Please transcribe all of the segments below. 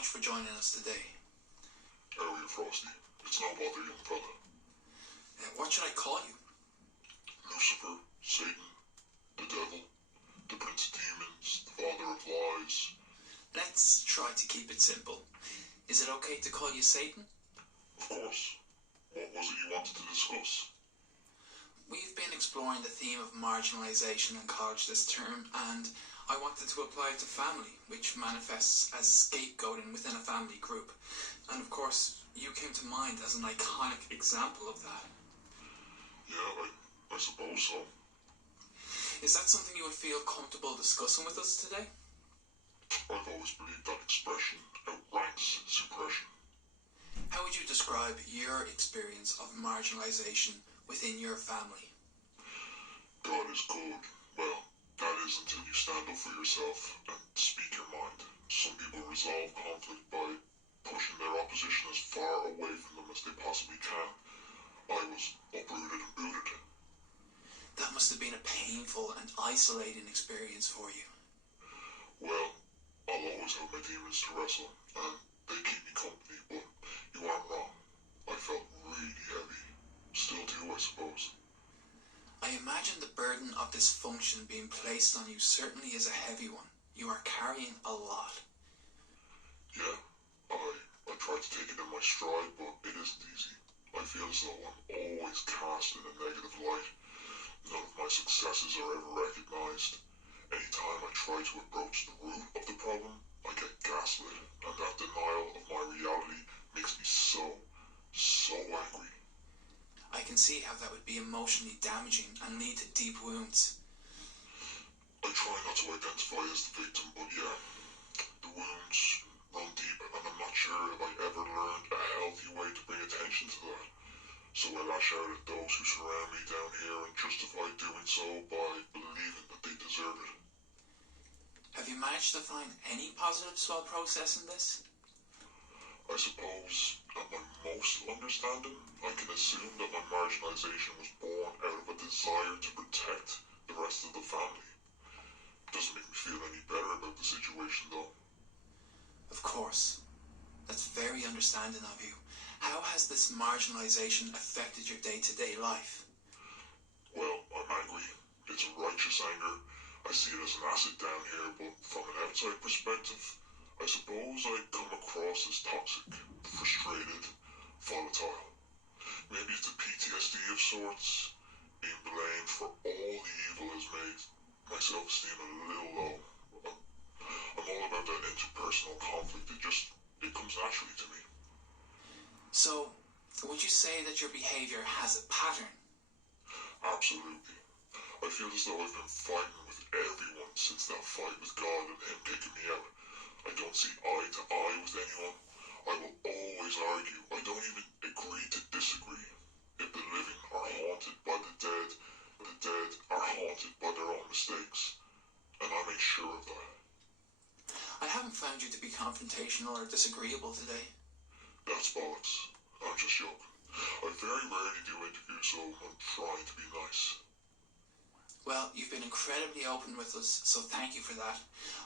much for joining us today. How are you, Frosty? It's no bother, young fella. What should I call you? Lucifer, Satan, the devil, the prince of demons, the father of lies. Let's try to keep it simple. Is it okay to call you Satan? Of course. What was it you wanted to discuss? We've been exploring the theme of marginalisation in college this term, and I wanted to apply it to family, which manifests as scapegoating within a family group. And of course, you came to mind as an iconic example of that. Yeah, I suppose so. Is that something you would feel comfortable discussing with us today? I've always believed that expression outranks suppression. How would you describe your experience of marginalisation within your family? God is good. Well, that is until you stand up for yourself and speak your mind. Some people resolve conflict by pushing their opposition as far away from them as they possibly can. I was uprooted and booted. That must have been a painful and isolating experience for you. Well, I'll always have my demons to wrestle, and they keep me company, but you aren't wrong. I felt really heavy. Still do, I suppose. I imagine the burden of dysfunction being placed on you certainly is a heavy one. You are carrying a lot. Yeah, I try to take it in my stride, but it isn't easy. I feel as though I'm always cast in a negative light. None of my successes are ever recognized. Anytime I try to approach the root of the problem, I get gaslit, and that denial of my reality makes me so angry. I can see how that would be emotionally damaging and lead to deep wounds. I try not to identify as the victim, but yeah, the wounds run deep, and I'm not sure if I ever learned a healthy way to bring attention to that. So I lash out at those who surround me down here and justify doing so by believing that they deserve it. Have you managed to find any positives while processing this? I suppose at my most understanding, I can assume that my marginalisation was born out of a desire to protect the rest of the family. Doesn't make me feel any better about the situation, though. Of course. That's very understanding of you. How has this marginalisation affected your day-to-day life? Well, I'm angry. It's a righteous anger. I see it as an asset down here, but from an outside perspective, I suppose I come across as toxic, frustrated, volatile. Maybe it's a PTSD of sorts. Being blamed for all the evil has made my self-esteem a little low. I'm all about that interpersonal conflict. It comes naturally to me. So, would you say that your behaviour has a pattern? Absolutely. I feel as though I've been fighting with everyone since that fight with God and him kicking me out. I don't see eye to eye with anyone. I will always argue. I don't even agree to disagree. If the living are haunted by the dead are haunted by their own mistakes. And I make sure of that. I haven't found you to be confrontational or disagreeable today. That's bollocks. I'm just joking. I very rarely do interviews, so I'm trying to be nice. Well, you've been incredibly open with us, so thank you for that.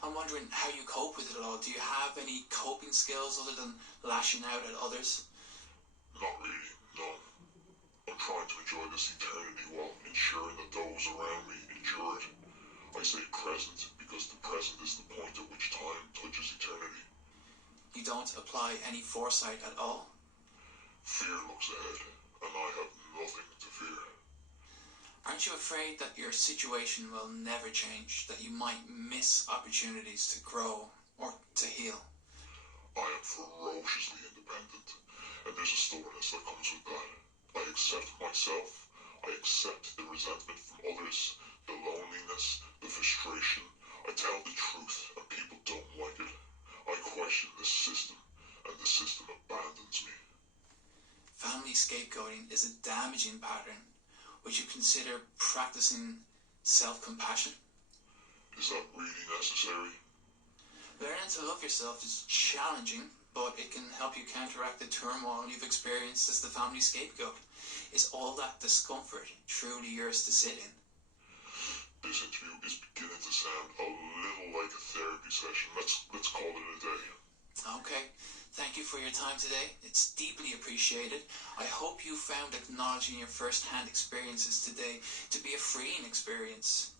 I'm wondering how you cope with it all. Do you have any coping skills other than lashing out at others? Not really, no. I'm trying to enjoy this eternity while ensuring that those around me endure it. I say present because the present is the point at which time touches eternity. You don't apply any foresight at all? Fear looks ahead, and I have nothing to fear. Aren't you afraid that your situation will never change, that you might miss opportunities to grow or to heal? I am ferociously independent, and there's a stubbornness that comes with that. I accept myself, I accept the resentment from others, the loneliness, the frustration. I tell the truth, and people don't like it. I question the system, and the system abandons me. Family scapegoating is a damaging pattern. Would you consider practicing self-compassion? Is that really necessary? Learning to love yourself is challenging, but it can help you counteract the turmoil you've experienced as the family scapegoat. Is all that discomfort truly yours to sit in? This interview is beginning to sound a little like a therapy session. Let's call it a day. Okay. Thank you for your time today. It's deeply appreciated. I hope you found acknowledging your first-hand experiences today to be a freeing experience.